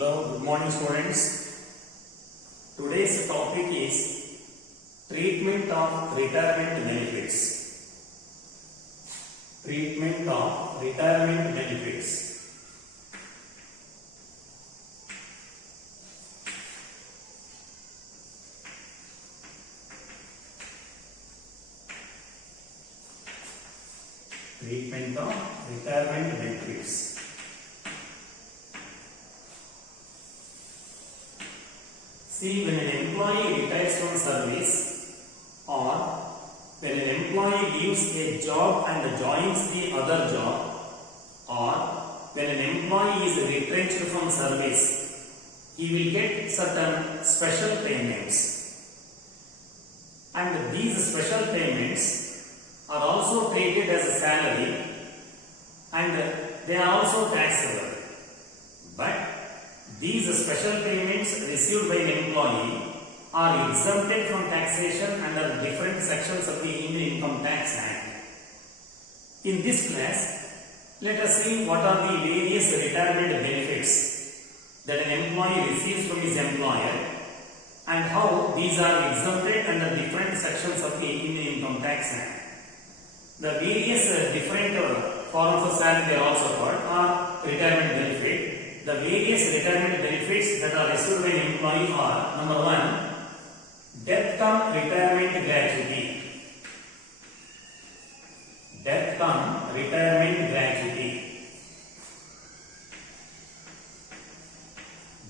Hello, good morning students. Today's topic is treatment of retirement benefits. Treatment of retirement benefits. Treatment of retirement benefits. See, when an employee retires from service or when an employee leaves a job and joins the other job or when an employee is retrenched from service, he will get certain special payments. And these special payments are also treated as a salary and they are also taxable. But these special payments received by an employee are exempted from taxation under different sections of the Indian Income Tax Act. In this class, let us see what are the various retirement benefits that an employee receives from his employer and how these are exempted under different sections of the Indian Income Tax Act. The various different forms of salary are also called are retirement benefit. The various retirement benefits that are received by an employee are: number one, death cum retirement gratuity. Death cum retirement gratuity.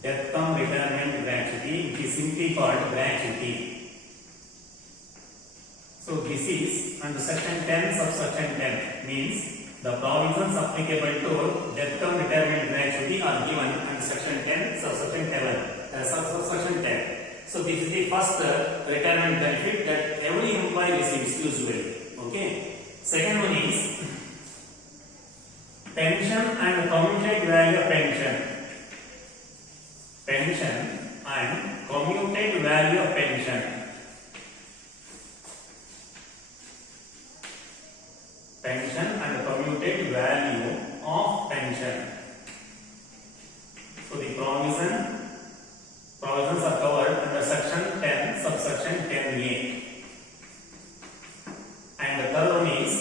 Death cum retirement gratuity, which is simply called gratuity. So this is under section 10 subsection 10 means the provisions applicable to death cum retirement gratuity are given under section 10 subsection 10. So this is the first retirement benefit that every employee receives usually. Okay. Second one is pension and commuted value of pension. Pension and commuted value of pension. Pension and commuted value of pension. So the provisions are covered under section 10 subsection 10A. And the third one is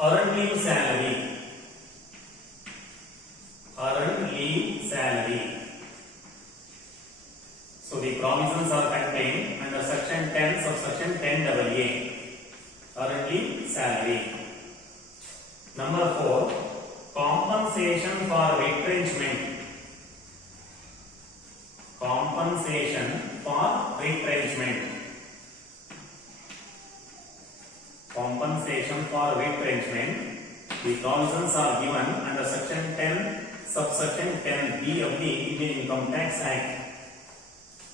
earned leave salary. Earned leave salary. So the provisions are contained under section 10 subsection 10AA. Earned leave salary. Number 4, compensation for retrenchment. Compensation for retrenchment. Compensation for retrenchment. The provisions are given under section 10 subsection 10B of the Indian Income Tax Act.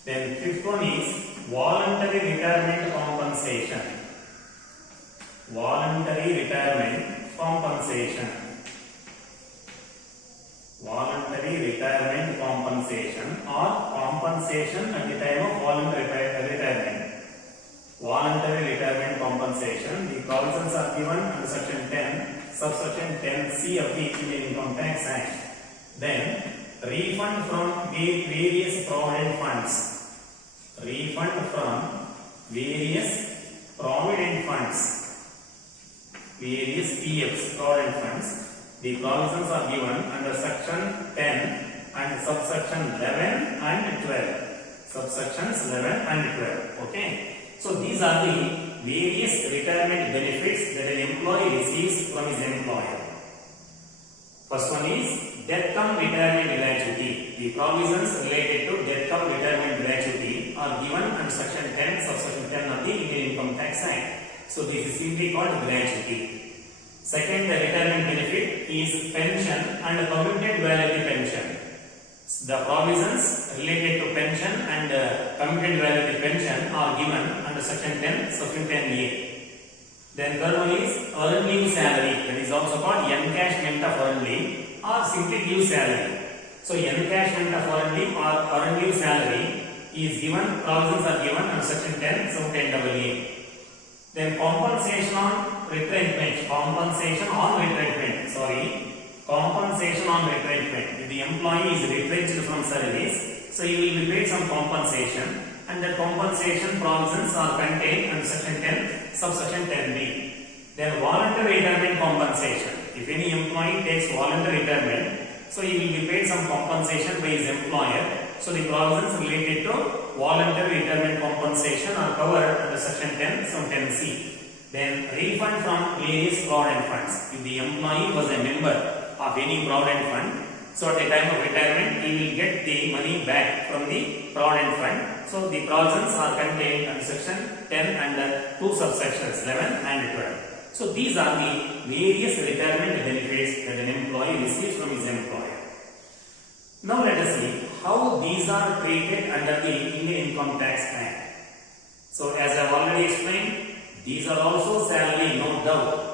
Then fifth one is voluntary retirement compensation. Voluntary retirement compensation. Voluntary retirement compensation or compensation at the time of voluntary retirement. Voluntary retirement compensation. The provisions are given under section 10 subsection 10C of the Indian Income Tax Act. Then refund from various provident funds. Refund from various provident funds. Various PFs, provident funds. The provisions are given under section 10 and subsection 11 and 12. Subsections 11 and 12. Okay. So these are the various retirement benefits that an employee receives from his employer. First one is death cum retirement gratuity. The provisions related to death cum retirement gratuity are given under section 10 subsection 10 of the Indian Income Tax Act. So this is simply called gratuity. Second retirement benefit is pension and commuted value pension. The provisions related to pension and commuted value pension are given under section 10 subsection 10A. Then third one is earned leave salary. That is also called encashment of earned leave or simply leave salary. So encashment of earned leave or earned leave salary is given. Provisions are given under section 10 subsection 10AA. Then compensation on retrenchment. Compensation compensation on retrenchment. If the employee is retrenched from service, so he will be paid some compensation, and the compensation provisions are contained under section 10, subsection 10b. Then voluntary retirement compensation. If any employee takes voluntary retirement, so he will be paid some compensation by his employer. So the provisions related to voluntary retirement compensation are covered under section 10, some 10c. Then refund from various provident funds. If the employee was a member of any provident fund, so at the time of retirement, he will get the money back from the provident fund. So the provisions are contained under section 10 and two subsections 11 and 12. So these are the various retirement benefits that an employee receives from his employer. Now let us see how these are treated under the Indian Income Tax Act. So as I have already explained, these are also salary, no doubt.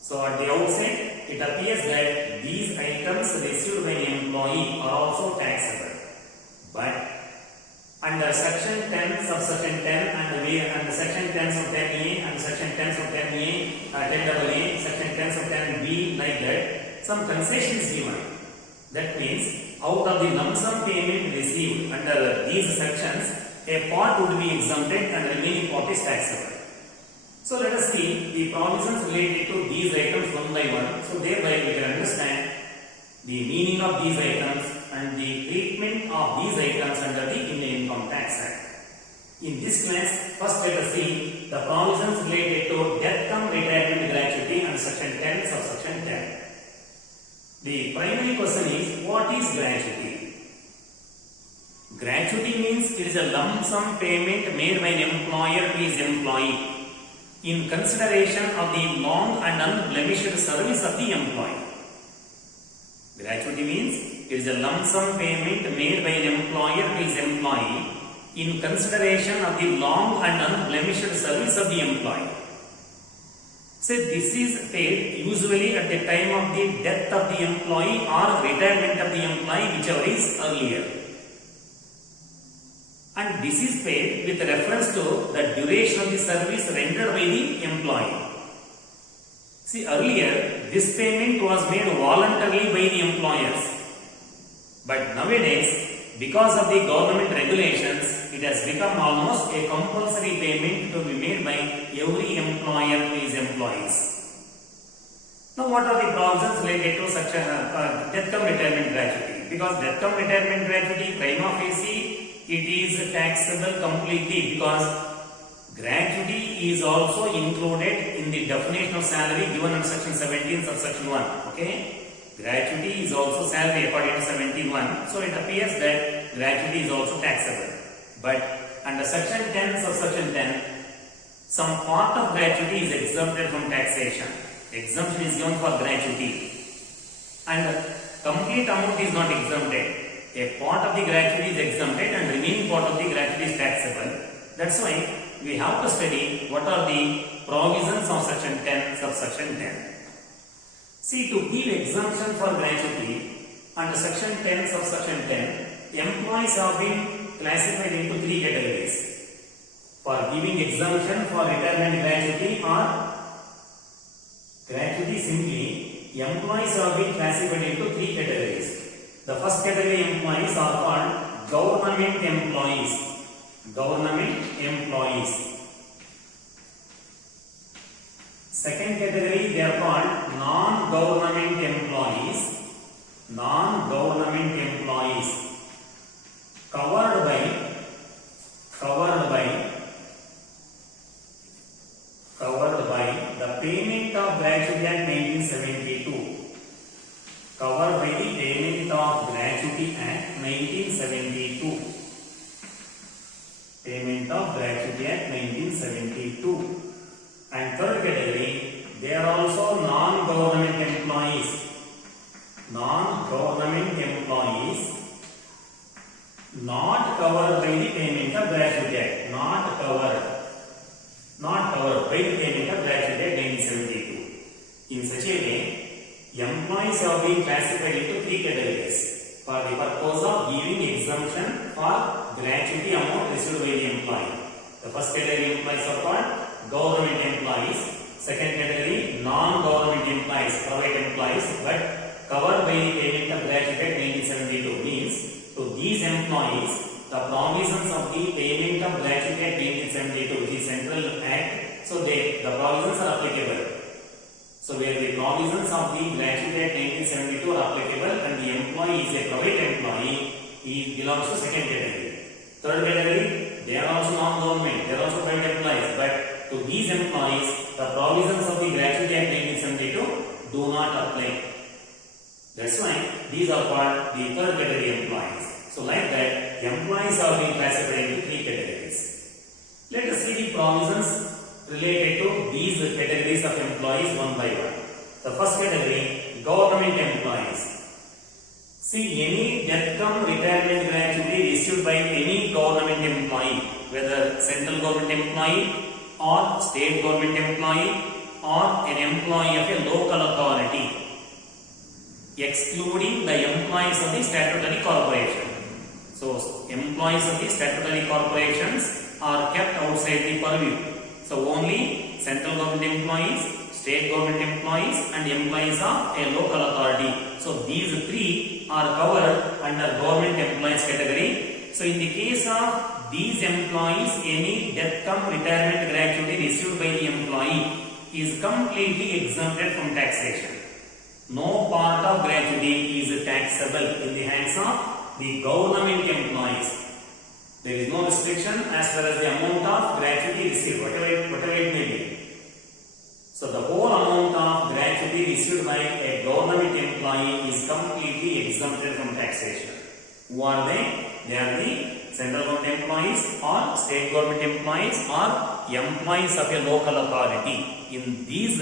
So at the outset, it appears that these items received by an employee are also taxable. But under section 10, subsection 10 and section 10 sub 10A and section 10 sub 10A, 10AA, section 10 sub 10B, like that, some concession is given. That means out of the lump sum payment received under these sections, a part would be exempted and the remaining part is taxable. So let us see the provisions related to these items one by one. So thereby we can understand the meaning of these items and the treatment of these items under the Indian Income Tax Act. In this class, first let us see the provisions related to death cum retirement gratuity and section 10, subsection 10. The primary question is, what is gratuity? Gratuity means it is a lump sum payment made by an employer to his employee in consideration of the long and unblemished service of the employee. Gratuity means it is a lump sum payment made by an employer to his employee in consideration of the long and unblemished service of the employee. So this is paid usually at the time of the death of the employee or retirement of the employee, whichever is earlier. And this is paid with reference to the duration of the service rendered by the employee. See, earlier this payment was made voluntarily by the employers. But nowadays, because of the government regulations, it has become almost a compulsory payment to be made by every employer to his employees. Now, what are the provisions related to such a death cum retirement gratuity? Because death cum retirement gratuity, prima facie, it is taxable completely because gratuity is also included in the definition of salary given in section 17, subsection 1. Okay? Gratuity is also salary according to 17(1). So it appears that gratuity is also taxable. But under section 10, subsection 10, some part of gratuity is exempted from taxation. Exemption is given for gratuity. And complete amount is not exempted. A part of the gratuity is exempted and remaining part of the gratuity is taxable. That's why we have to study what are the provisions of section 10, subsection 10. See, to give exemption for gratuity under section 10, subsection 10, employees have been classified into three categories. For giving exemption for retirement gratuity or gratuity simply, employees have been classified into three categories. The first category employees are called government employees. Government employees. Second category, they are called non-government employees. Non-government employees. Covered by the payment of Gratuity Act 1972. Covered by the payment of Gratuity Act 1972. Payment of Gratuity Act 1972. And third category, they are also non-government employees. Non-government employees not covered by the payment of Gratuity Act. Not covered by the payment of Gratuity Act 1972. In such a way, employees have been classified into three categories for the purpose of giving exemption for gratuity amount received by the employee. The first category employees are called government employees. Second category, non-government employees, private employees, but covered by the provisions of the Payment of Gratuity Act 1972, which is Central Act. So the provisions are applicable. So where the provisions of the Gratuity Act 1972 are applicable and the employee is a private employee, he belongs to second category. Third category, they are also non-government, they are also private employees, but to these employees, the provisions of the Gratuity Act 1972 do not apply. That's why these are called the third category employees. So like that, employees are being classified into three categories. Let us see the provisions related to these categories of employees one by one. The first category, government employees. See, any death cum retirement gratuity issued by any government employee, whether central government employee or state government employee or an employee of a local authority, excluding the employees of the statutory corporation. So, employees of the statutory corporations are kept outside the purview. So, only central government employees, state government employees and employees of a local authority. So, these three are covered under government employees category. So, in the case of these employees, any death cum retirement gratuity received by the employee is completely exempted from taxation. No part of gratuity is taxable in the hands of the government employees. There is no restriction as far as the amount of gratuity received, whatever it may be. So the whole amount of gratuity received by a government employee is completely exempted from taxation. Who are they? They are the central government employees or state government employees or employees of a local authority. In these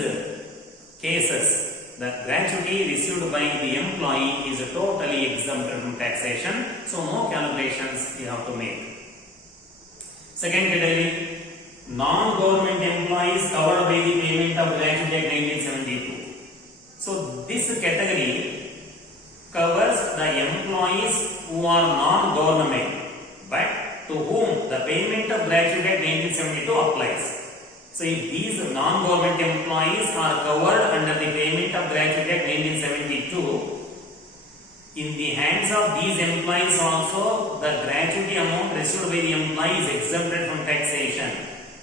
cases, the gratuity received by the employee is totally exempted from taxation. So no calculations you have to make. Second category, non-government employees covered by the Payment of Gratuity Act 1972. So this category covers the employees who are non-government, but to whom the Payment of Gratuity Act 1972 applies. So if these non-government employees are covered under the Payment of Gratuity Act 1972, in the hands of these employees also, the gratuity amount received by the employee is exempted from taxation,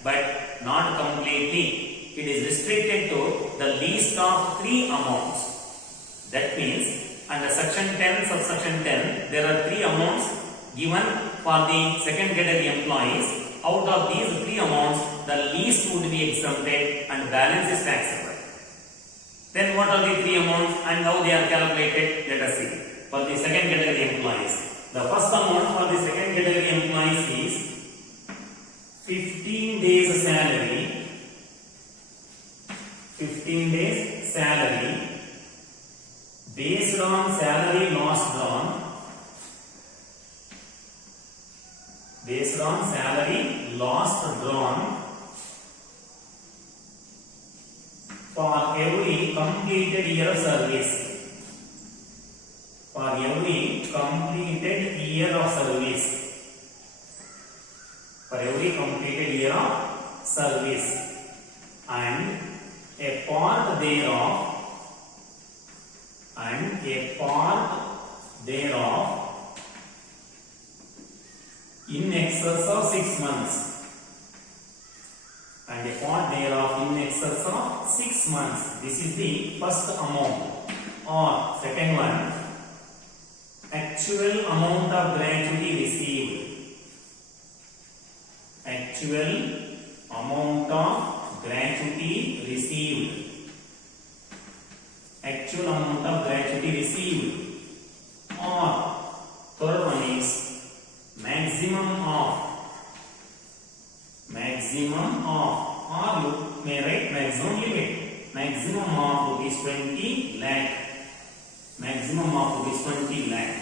but not completely. It is restricted to the least of three amounts. That means, under Section 10, subsection 10, there are three amounts given for the second category employees. Out of these three amounts, the least would be exempted and balance is taxable. Then what are the three amounts and how they are calculated? Let us see. For the second category employees, the first amount for the second category employees is 15 days salary. 15 days salary based on salary loss drawn. Based on salary loss drawn for every completed year of service. For every completed year of service. For every completed year of service. And a part thereof. And a part thereof in excess of 6 months. And a part thereof in excess of 6 months. This is the first amount. Or second one, actual amount of gratuity received. Actual amount of gratuity received. Actual amount of gratuity received. Or third one is maximum of, or you may write maximum limit, maximum of rupees 20 lakh, maximum of rupees 20 lakh.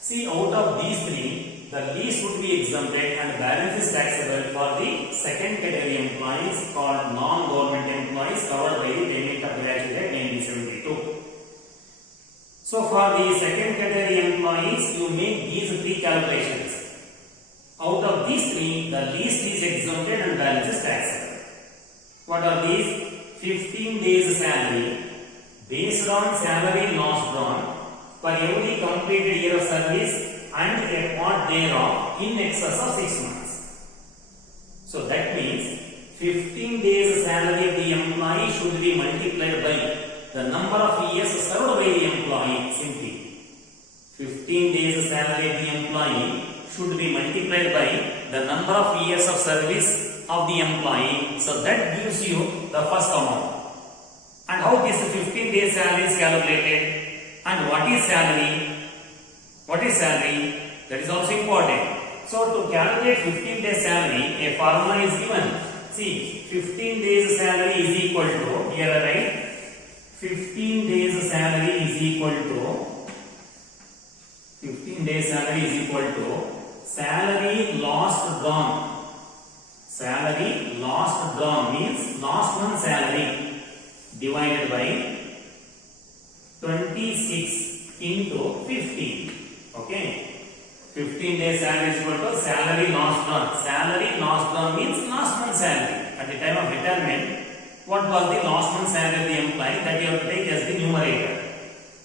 See, out of these three, the least would be exempted and balance is taxable for the second category employees called non-government employees covered by the Payment of Gratuity Act 1972. So for the second category employees, you make these three calculations. Out of these three, the least is exempted and balance is taxable. What are these? 15 days salary based on salary loss drawn for every completed year of service and a part thereof in excess of 6 months. So that means 15 days salary of the employee should be multiplied by the number of years served by the employee simply. 15 days salary of the employee should be multiplied by the number of years of service of the employee. So that gives you the first amount. And how this 15 days salary is calculated? And what is salary? What is salary? That is also important. So to calculate 15 days salary, a formula is given. See, 15 days salary is equal to, here I write, 15 days salary is equal to, 15 days salary is equal to salary lost drawn. Salary lost drawn means last month salary divided by 26 into 15. Okay. 15 days salary is equal to salary lost drawn. Salary lost drawn means last month salary. At the time of retirement, what was the last month salary of the employee, that you have to take as the numerator.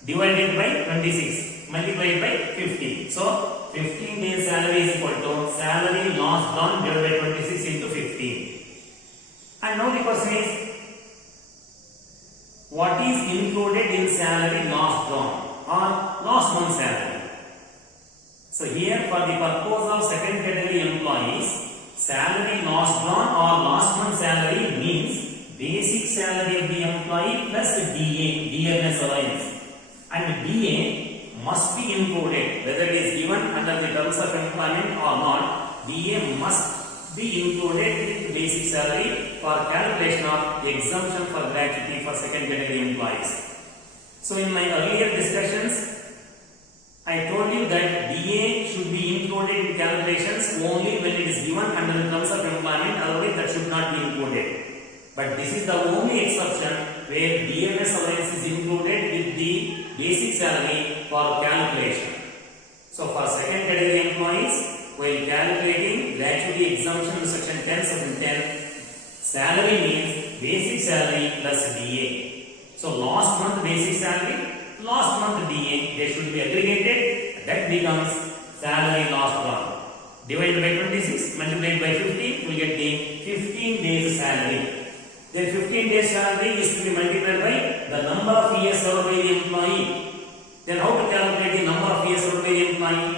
Divided by 26, multiplied by 50. So 15 days salary is equal to salary lost drawn divided by 26 into 15. And now the question is, what is included in salary lost drawn or last month salary? So here, for the purpose of second category employees, salary lost drawn or last month salary means basic salary of the employee plus DA, dearness allowance. And DA must be included, whether it is given under the terms of employment or not. DA must be included with basic salary for calculation of exemption for gratuity for second category employees. So in my earlier discussions, I told you that DA should be included in calculations only when it is given under the terms of employment, otherwise that should not be included. But this is the only exception where DMS allowance is included with the basic salary for calculation. So for second category employees, while calculating gratuity exemption in section 10 sub 10, salary means basic salary plus DA. So last month basic salary, last month DA, they should be aggregated. That becomes salary lost drawn. Divided by 26, multiplied by 50, you will get the 15 days salary. Then 15 days salary is to be multiplied by the number of years served by the employee. Then how to calculate the number of years served by the employee?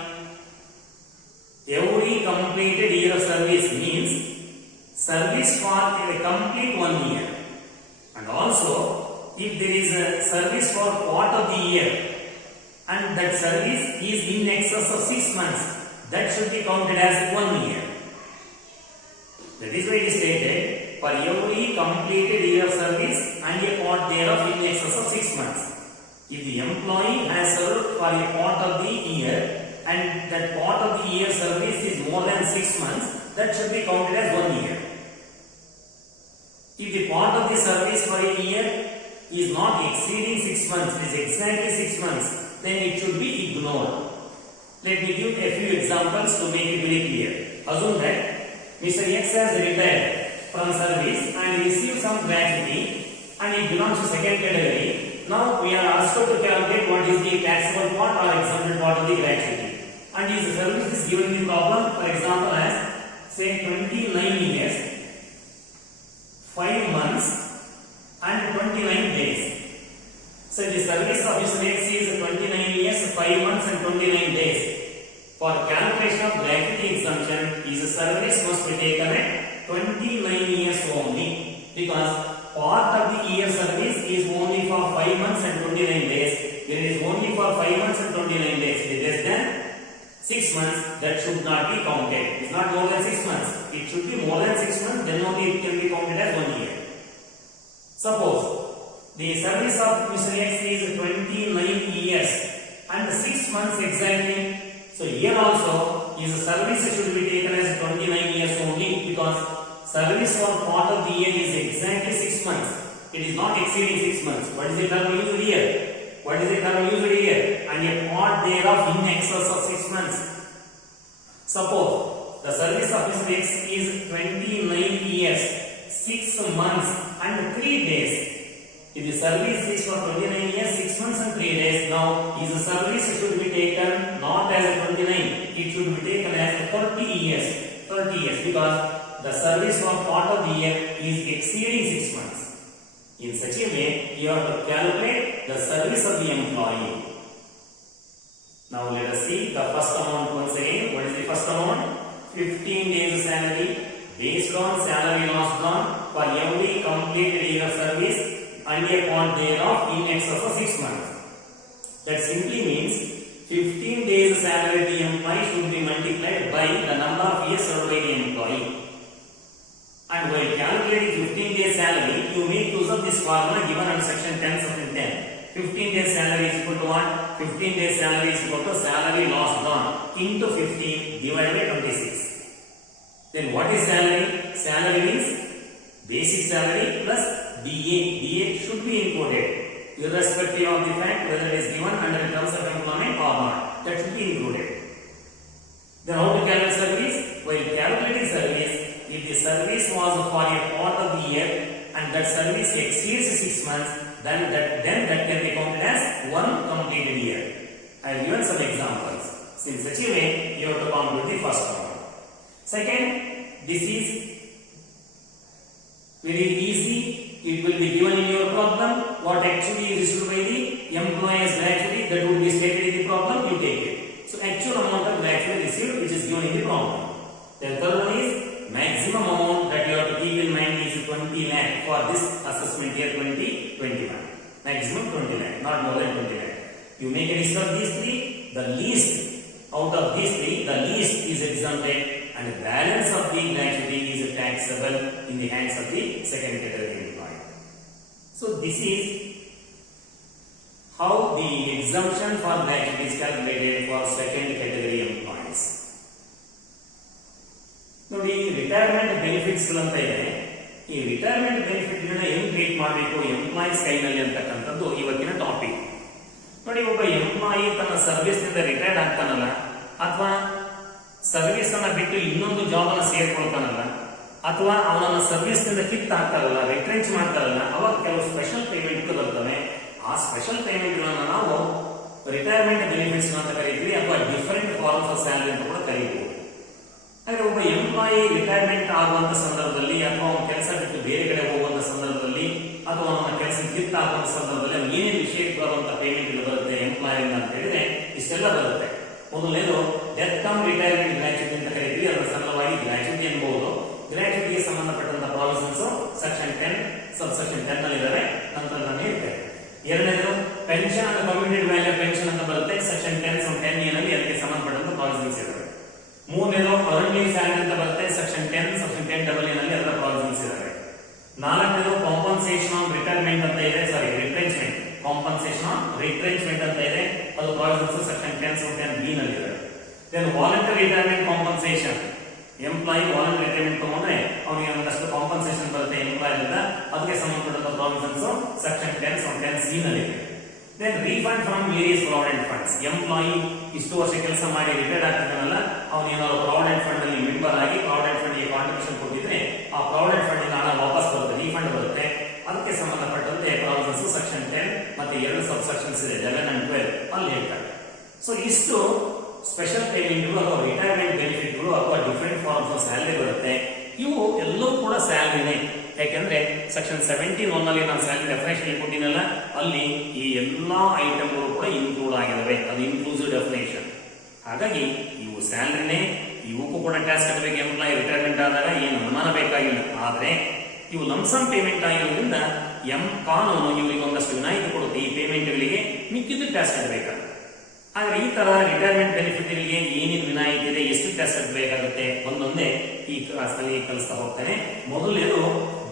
Every completed year of service means service for a complete 1 year. And also, if there is a service for part of the year and that service is in excess of 6 months, that should be counted as 1 year. That is why it is stated, for every completed year of service and a part thereof in excess of 6 months. If the employee has served for a part of the year and that part of the year service is more than 6 months, that should be counted as 1 year. If the part of the service for a year is not exceeding 6 months, it is exactly 6 months, then it should be ignored. Let me give a few examples to make it very clear. Assume that Mr. X has retired from service and received some gratuity and he belongs to second category. Now we are asked to calculate what is the taxable part or exempted part of the gratuity. And his service is given the problem, for example, as say 29 years, 5 months and 29 days. So the service of Mr. X is 29 years, 5 months and 29 days. For calculation of gratuity exemption, his service must be taken at 29 years only, because part of the year service is only for 5 months and 29 days. When it is only for 5 months and 29 days, it is less than 6 months, that should not be counted. It is not more than 6 months. It should be more than 6 months, then only it can be counted as 1 year. Suppose the service of Mr. X is 29 years and 6 months exactly. So here also his service should be taken as 29 years only, because service for part of the year is exactly 6 months. It is not exceeding 6 months. What is the term used here? What is the term used here? And a part thereof in excess of 6 months. Suppose the service of Mr. X is 29 years, 6 months and 3 days. If the service is for 29 years, 6 months and 3 days, now his service should be taken not as 29, should be taken as 30 years. 30 years because the service of part of the year is exceeding 6 months. In such a way, you have to calculate the service of the employee. Now let us see the first amount once again. What is the first amount? 15 days salary based on salary lost on for every completed year of service and a part thereof in excess of 6 months. That simply means 15 days salary the employee should be multiplied by the number of years served by the employee. And while calculating 15 days salary, you make use of this formula given under section 10 section 10. 15 days salary is equal to what? 15 days salary is equal to salary lost on into 15 divided by 26. Then what is salary? Salary means basic salary plus DA. DA should be included irrespective of the fact whether it is given under terms of employment or not. That should be included. Then how to calculate service? While calculating service, if the service was for a part of the year and that service exceeds 6 months, then that can be counted as one completed year. I have given some examples. So in such a way, you have to compute the first one. Second, this is very easy. It will be given in your problem. What actually is issued by the employer's gratuity, that would be stated in the problem, you take it. So actual amount of gratuity received which is given in the problem. The third one is maximum amount that you have to keep in mind is 20 lakh for this assessment year 2021. Maximum 20 lakh, not more than 20 lakh. You make a list of these three, the least out of these three, the least is exempted and the balance of the gratuity is taxable in the hands of the second category employee. So this is how the exemption for gratuity is calculated for second category employees. ನೋಡಿ retirement benefits ಅಂತ ಇದೆ. ಈ retirement benefit ಹೆಂಗ್ treat ಮಾಡಬೇಕು employees ಕೈನಲ್ಲಿ ಅಂತಕ್ಕಂಥದ್ದು ಇವತ್ತಿನ topic. ನೋಡಿ ಒಬ್ಬ ಎಂಪ್ಲಾಯಿ ತನ್ನ ಸರ್ವಿಸ್ ನಿಂದ ರಿಟೈರ್ಡ್ ಆಗ್ತಾನಲ್ಲ ಅಥವಾ ಸರ್ವಿಸ್ ಅನ್ನ ಬಿಟ್ಟು ಇನ್ನೊಂದು ಜಾಬ್ ಅನ್ನ ಸೇರ್ಕೊಳ್ತಾನಲ್ಲ ಅಥವಾ ಅವನನ್ನ ಸರ್ವಿಸ್ ನಿಂದ ಕಿತ್ ಆಗ್ತಾರಲ್ಲ ರಿಟ್ರೆಂಚ್ ಮಾಡ್ತಾರಲ್ಲ ಅವಾಗ ಕೆಲವು ಸ್ಪೆಷಲ್ ಪೇಮೆಂಟ್ ಬರ್ತವೆ. ಆ ಸ್ಪೆಷಲ್ ಪೇಮೆಂಟ್ ಗಳನ್ನ ನಾವು ರಿಟೈರ್ಮೆಂಟ್ ಬೆನಿಫಿಟ್ಸ್ ಅಂತ ಕರೀತೀವಿ ಅಥವಾ ಡಿಫರೆಂಟ್ ಫಾರ್ಮ್ಸ್ ಆಫ್ ಸ್ಯಾಲರಿ ಅಂತ ಕೂಡ ಕರೀಬಹುದು. ಹಾಗೆ ಒಬ್ಬ ಎಂಪ್ಲಾಯಿ ರಿಟೈರ್ಮೆಂಟ್ ಆಗುವಂತ ಸಂದರ್ಭದಲ್ಲಿ ಅಥವಾ ಅವನ ಕೆಲಸ ಬಿಟ್ಟು ಬೇರೆ ಕಡೆ ಹೋಗುವಂತ ಸಂದರ್ಭದಲ್ಲಿ ಅಥವಾ ಅವನ ಕೆಲಸ ಕಿತ್ತ ಆಗುವಂತ ಸಂದರ್ಭದಲ್ಲಿ ಏನೇನು ವಿಷಯಕ್ಕೆ ಬರುವಂತ ಪೇಮೆಂಟ್ ಬರುತ್ತೆ ಎಂಪ್ಲಾಯಿ ಅಂತ ಹೇಳಿದ್ರೆ ಇಷ್ಟೆಲ್ಲ ಬರುತ್ತೆ. ಮೊದಲನೇದು ಡೆತ್ ಕಮ್ ರಿಟೈರ್ಮೆಂಟ್ ಗ್ರಾಚ್ಯುಟಿ ಅಂತ ಕರೀತೀವಿ. ಅದರ ಸರಳವಾಗಿ ಗ್ರಾಚ್ಯುಟಿ ಅನ್ಬಹುದು. ಗ್ರಾಚ್ಯುಟಿಗೆ ಸಂಬಂಧಪಟ್ಟಂತ ಪ್ರಾವಿಷನ್ಸ್ ಸೆಕ್ಷನ್ 10 ಸಬ್ ಸೆಕ್ಷನ್ 10 ನಲ್ಲಿ ಇದಾವೆ. ನಂತರ ನಾನು ಹೇಳ್ತೇನೆ. ಎರಡನೇದು pension and community value pension ಅಂತ ಬರುತ್ತೆ. ಸೆಕ್ಷನ್ 10 ಸಬ್ 10 ನಲ್ಲಿ ಅದಕ್ಕೆ ಸಂಬಂಧಪಟ್ಟಂತ ಪ್ರಾವಿಷನ್ಸ್ ಇದಾವೆ. ಮೂರನೇದು ಅರ್ನಿಂಗ್ ಸ್ಯಾಲರಿ ಅಂತ ಬರುತ್ತೆ. ಸೆಕ್ಷನ್ 10 ಸೆಕ್ಷನ್ 10 ನಲ್ಲಿ ಅದರ ಪ್ರಾವಿಷನ್ಸ್ ಇದಾವೆ. ನಾಲ್ಕನೇದು ಕಾಂಪನ್ಸೇಷನ್ ಆನ್ ರಿಟೈರ್ಮೆಂಟ್ ಅಂತ ಇದೆ. ಸಾರಿ ರಿಟ್ರೆಂಚ್ಮೆಂಟ್. ಕಾಂಪನ್ಸೇಷನ್ ಆನ್ ರಿಟ್ರೆಂಚ್ಮೆಂಟ್ ಅಂತ ಇದೆ. ಅದು ಪ್ರಾವಿಷನ್ಸ್ ಸೆಕ್ಷನ್ 10 ಸಬ್ 10 ನಲ್ಲಿ ಇದೆ. Then voluntary retirement compensation. Employee voluntary retirement ತಗೊಂಡ್ರೆ ಅವನಿಗೆ ಒಂದಷ್ಟು ಕಾಂಪನ್ಸೇಷನ್ ಬರುತ್ತೆ ಎಂಪ್ಲಾಯಿಯಿಂದ. ಅದಕ್ಕೆ ಸಂಬಂಧಪಟ್ಟ ಪ್ರಾವಿಷನ್ಸ್ ಸೆಕ್ಷನ್ 10 ಸಬ್ 10 ನಲ್ಲಿ ಇದೆ. Then refund from various provident funds. Employee ಇಷ್ಟು ವರ್ಷ ಕೆಲಸ ಮಾಡಿ ರಿಟೈರ್ಡ್ ಆಗ್ತಾನಲ್ಲ ಅವನೇನಾದ್ರು ಪ್ರಾವಿಡೆಂಟ್ ಫಂಡ್ ಅಲ್ಲಿ ಮೆಂಬರ್ ಆಗಿ ಪ್ರಾವಿಡೆಂಟ್ ಫಂಡ್ ಗೆ ಕಾಂಟ್ರಿಬ್ಯೂಷನ್ ಕೊಟ್ಟಿದ್ರೆ ಆ ಪ್ರಾವಿಡೆಂಟ್ ಫಂಡ್ ಇಂದ ಹಣ ವಾಪಸ್ ಬರುತ್ತೆ, ರೀಫಂಡ್ ಬರುತ್ತೆ. ಅದಕ್ಕೆ ಸಂಬಂಧಪಟ್ಟಂತೆ ಪ್ರಾವಿಷನ್ಸ್ ಸೆಕ್ಷನ್ 10 ಮತ್ತೆ ಎರಡು ಸಬ್ ಸೆಕ್ಷನ್ಸ್ ಇದೆ 11 and 12 ಅಲ್ಲಿ ಹೇಳ್ತಾರೆ. ಸೊ ಇಷ್ಟು ಸ್ಪೆಷಲ್ ಪೇಮೆಂಟ್ಗಳು ಅಥವಾ ರಿಟೈರ್ಮೆಂಟ್ ಬೆನಿಫಿಟ್ಗಳು ಅಥವಾ ಡಿಫರೆಂಟ್ ಫಾರ್ಮ್ಸ್ ಆಫ್ ಸ್ಯಾಲರಿ ಬರುತ್ತೆ. ಇವು ಎಲ್ಲವೂ ಕೂಡ ಸ್ಯಾಲರಿನೇ. ಯಾಕೆಂದ್ರೆ ಸೆಕ್ಷನ್ 17 ನಲ್ಲಿ ನಾನು ಸ್ಯಾಲರಿ ಡೆಫಿನೇಷನ್ ಕೊಟ್ಟಿನಲ್ಲ ಅಲ್ಲಿ ಈ ಎಲ್ಲಾ ಐಟಮ್ಗಳು ಕೂಡ ಇನ್ಕ್ಲೂಡ್ ಆಗಿದಾವೆ. ಅದು ಇನ್ಕ್ಲೂಸಿವ್ ಡೆಫಿನೇಷನ್. ಹಾಗಾಗಿ ಇವು ಸ್ಯಾಲರಿನೇ. ಇವಕ್ಕೂ ಕೂಡ ಟ್ಯಾಕ್ಸ್ ಕಟ್ಟಬೇಕು ಎಂಪ್ಲಾಯಿ ರಿಟೈರ್ಮೆಂಟ್ ಆದಾಗ, ಏನು ಅನುಮಾನ ಬೇಕಾಗಿಲ್ಲ. ಆದ್ರೆ ಇವು ಲಂಸಮ್ ಪೇಮೆಂಟ್ ಆಗಿರೋದ್ರಿಂದ ಕಾನೂನು ಇವರಿಗೆ ಒಂದಷ್ಟು ವಿನಾಯಿತಿ ಕೊಡುತ್ತೆ. ಈ ಪೇಮೆಂಟ್ಗಳಿಗೆ ಮಿಕ್ಕಿದ್ದು ಟ್ಯಾಕ್ಸ್ ಕಟ್ಟಬೇಕಾಗುತ್ತೆ. ಆದ್ರೆ ಈ ತರ ರಿಟೈರ್ಮೆಂಟ್ ಬೆನಿಫಿಟ್ಗಳಿಗೆ ಏನೇನು ವಿನಾಯಿತಿ ಇದೆ, ಎಷ್ಟು ಟ್ಯಾಕ್ಸ್ ಕಟ್ಟಬೇಕಾಗುತ್ತೆ ಒಂದೊಂದೇ ಈ ಕ್ಲಾಸ್ನಲ್ಲಿ ಕಲಿಸ್ತಾ ಹೋಗ್ತಾನೆ. ಮೊದಲನೇದು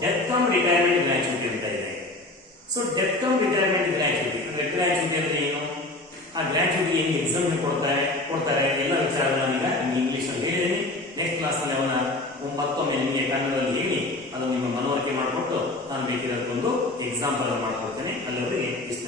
ಡೆತ್ ಕಮ್ ರಿಟೈರ್ಮೆಂಟ್ ಗ್ರಾಚ್ಯುಟಿ ಅಂತ ಇದೆ. So death come retirement gratuity gratuity ಅಂದ್ರೆ ಏನು, ಆ ಗ್ರಾಚ್ಯುಟಿ ಏನು ಎಕ್ಸಾಮ್ ಕೊಡ್ತಾರೆ ಎಲ್ಲ ವಿಚಾರಗಳನ್ನ ಇಂಗ್ಲಿಷ್ ಅಲ್ಲಿ ಹೇಳಿದ್ದೀನಿ. ನೆಕ್ಸ್ಟ್ ಕ್ಲಾಸ್ ನಲ್ಲಿ ಅವನ ಮತ್ತೊಮ್ಮೆ ನಿಮಗೆ ಕನ್ನಡದಲ್ಲಿ ಹೇಳಿ ಅದನ್ನು ನಿಮ್ಮ ಮನವರಿಕೆ ಮಾಡಿಕೊಟ್ಟು ನಾನು ಬೇಕಿರೋದಕ್ಕೊಂದು ಎಕ್ಸಾಂಪಲ್ ಮಾಡ್ಕೊಡ್ತೇನೆ. ಅಲ್ಲಿವರೆಗೆ ಇಷ್ಟ.